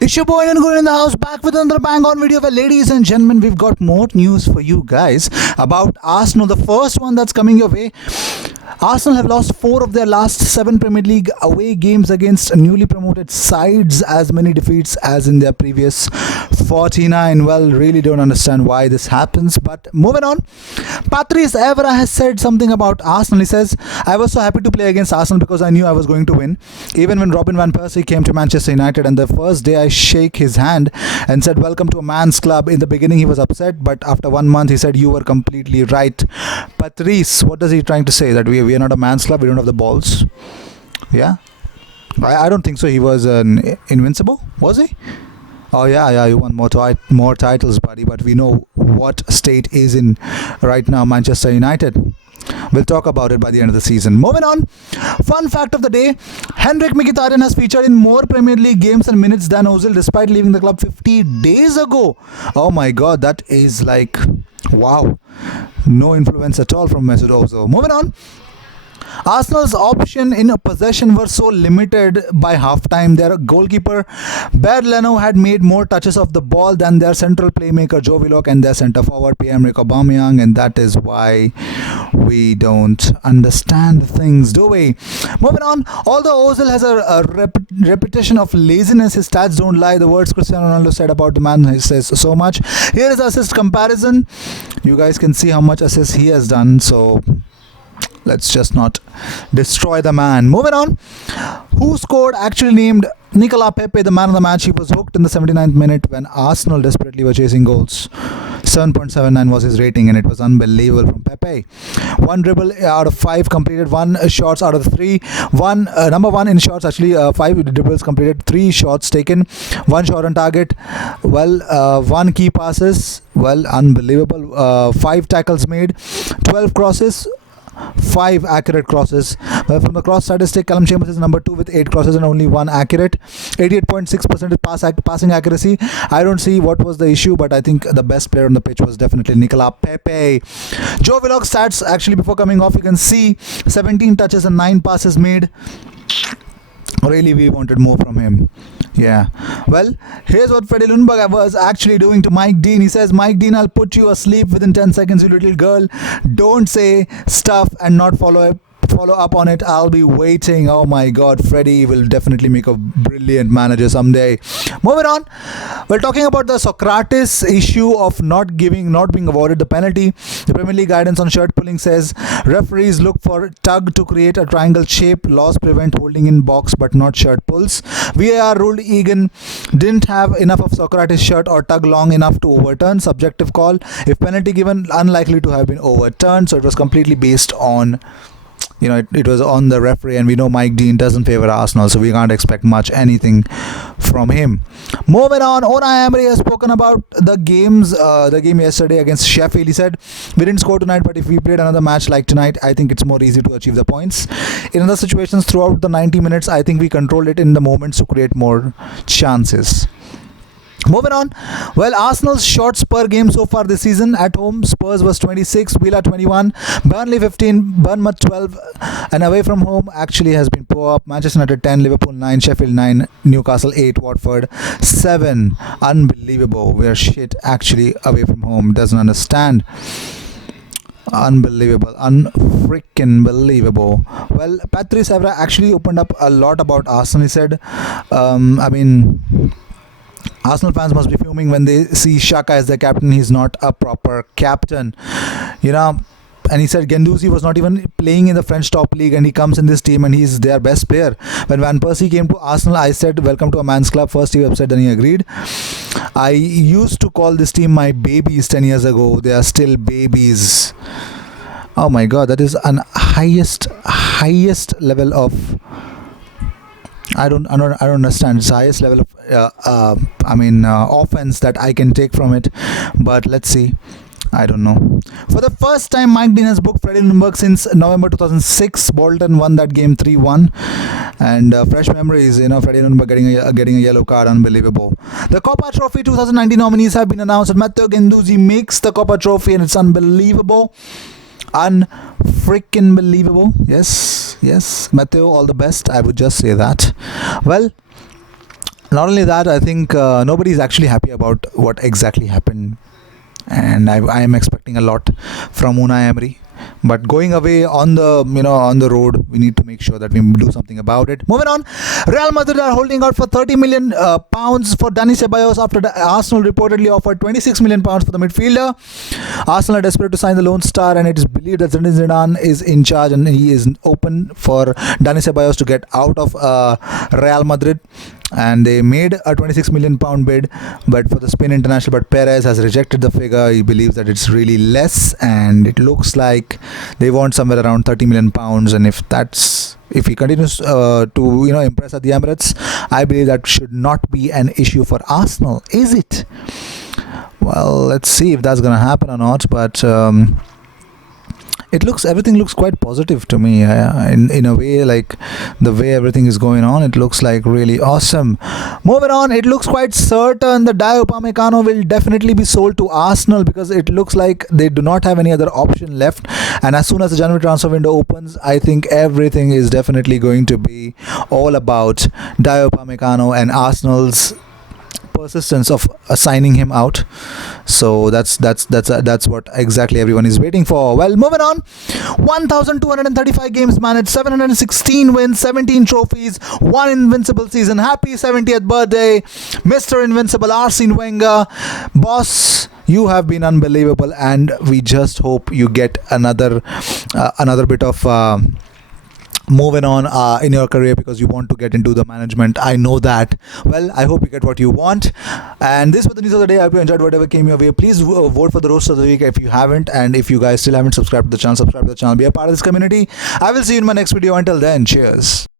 It's your boy and Gooner in the house, back with another bang on video where, ladies and gentlemen, we've got more news for you guys about Arsenal. The first one that's coming your way. Arsenal have lost 4 of their last 7 Premier League away games against newly promoted sides, as many defeats as in their previous 49. Well, really don't understand why this happens, but moving on. Patrice Evra has said something about Arsenal. He says, I was so happy to play against Arsenal because I knew I was going to win. Even when Robin Van Persie came to Manchester United and the first day I shake his hand and said, welcome to a man's club. In the beginning he was upset, but after 1 month he said, you were completely right. Patrice, what is he trying to say? That we are not a man's club, we don't have the balls? Yeah? I don't think so. He was invincible, was he? Oh yeah, you won more titles, buddy. But we know what state is in right now Manchester United. We'll talk about it by the end of the season. Moving on. Fun fact of the day. Henrik Mkhitaryan has featured in more Premier League games and minutes than Ozil despite leaving the club 50 days ago. Oh my god, that is like, wow. No influence at all from Mesut Ozil. Moving on. Arsenal's option in possession were so limited by halftime. Their goalkeeper Berleno had made more touches of the ball than their central playmaker Joe Willock and their centre forward Pierre-Emerick Aubameyang, and that is why we don't understand things, do we? Moving on. Although Ozil has a reputation of laziness, his stats don't lie. The words Cristiano Ronaldo said about the man, he says so much. Here is assist comparison. You guys can see how much assists he has done, so let's just not destroy the man. Moving on. Who scored? Actually named Nicolas Pepe the man of the match. He was hooked in the 79th minute when Arsenal desperately were chasing goals. 7.79 was his rating, and it was unbelievable from Pepe. 1 dribble out of 5 completed, 1 shots out of 3. Number 1 in shots, actually 5 dribbles completed, 3 shots taken, 1 shot on target. Well, 1 key passes. Well, unbelievable. 5 tackles made, 12 crosses, 5 accurate crosses. Well, from the cross statistic, Callum Chambers is number 2 with 8 crosses and only 1 accurate. 88.6% passing accuracy. I don't see what was the issue, but I think the best player on the pitch was definitely Nicolas Pepe. Joe Willock stats, actually before coming off, you can see 17 touches and 9 passes made. Really, we wanted more from him. Yeah. Well, here's what Freddie Lundberg was actually doing to Mike Dean. He says, Mike Dean, I'll put you asleep within 10 seconds, you little girl. Don't say stuff and not follow up on it. I'll be waiting. Oh my god, Freddie will definitely make a brilliant manager someday. Moving on. We're talking about the Socrates issue of not being awarded the penalty. The Premier League guidance on shirt pulling says referees look for tug to create a triangle shape. Laws prevent holding in box but not shirt pulls. VAR ruled Egan didn't have enough of Socrates' shirt or tug long enough to overturn. Subjective call. If penalty given, unlikely to have been overturned. So it was completely based on, it was on the referee, and we know Mike Dean doesn't favor Arsenal, so we can't expect anything from him. Moving on, Unai Emery has spoken about the game yesterday against Sheffield. He said, we didn't score tonight, but if we played another match like tonight, I think it's more easy to achieve the points. In other situations throughout the 90 minutes, I think we controlled it in the moments to create more chances. Moving on. Well, Arsenal's shots per game so far this season: at home Spurs was 26, Villa 21, Burnley 15, Bournemouth 12, and away from home actually has been poor. Manchester United 10, Liverpool 9, Sheffield 9, Newcastle 8, Watford 7. Unbelievable. We are shit actually away from home. Doesn't understand. Unbelievable, unfreaking believable. Well, Patrice Evra actually opened up a lot about Arsenal. He said, Arsenal fans must be fuming when they see Xhaka as their captain. He's not a proper captain, And he said Guendouzi was not even playing in the French top league, and he comes in this team and he's their best player. When Van Persie came to Arsenal, I said, welcome to a man's club. First he was upset, then he agreed. I used to call this team my babies 10 years ago. They are still babies. Oh my god, that is an highest level of, I don't understand. It's the highest level of offense that I can take from it. But let's see. I don't know. For the first time, Mike Dean has booked Freddie Lundberg since November 2006. Bolton won that game 3-1. And fresh memories, Freddie Lundberg getting a yellow card. Unbelievable. The Copa Trophy 2019 nominees have been announced. Matteo Guendouzi makes the Copa Trophy, and it's unbelievable. Unfreaking believable. Yes, Matteo, all the best. I would just say that. Well, Not only that, I think nobody's actually happy about what exactly happened, and I am expecting a lot from Unai Emery. But going away on the on the road, we need to make sure that we do something about it. Moving on, Real Madrid are holding out for 30 million pounds for Dani Ceballos after Arsenal reportedly offered 26 million pounds for the midfielder. Arsenal are desperate to sign the lone star, and it is believed that Zinedine Zidane is in charge and he is open for Dani Ceballos to get out of Real Madrid. And they made a 26 million pound bid, but for the Spain international, but Perez has rejected the figure. He believes that it's really less, and it looks like they want somewhere around 30 million pounds. And if he continues to impress at the Emirates, I believe that should not be an issue for Arsenal, is it? Well, let's see if that's gonna happen or not, but everything looks quite positive to me, in a way. Like the way everything is going on, it looks like really awesome. Moving on, it looks quite certain that Dayot Upamecano will definitely be sold to Arsenal, because it looks like they do not have any other option left. And as soon as the January transfer window opens, I think everything is definitely going to be all about Dayot Upamecano and Arsenal's persistence of signing him out. So that's what exactly everyone is waiting for. Well, moving on, 1,235 games managed, 716 wins, 17 trophies, one invincible season. Happy 70th birthday, Mr. Invincible Arsene Wenger. Boss, you have been unbelievable, and we just hope you get another bit of moving on in your career, because you want to get into the management. I know that. Well, I hope you get what you want. And this was the news of the day. I hope you enjoyed whatever came your way. Please vote for the roast of the week if you haven't, and if you guys still haven't subscribed to the channel, subscribe to the channel, be a part of this community. I will see you in my next video. Until then, cheers.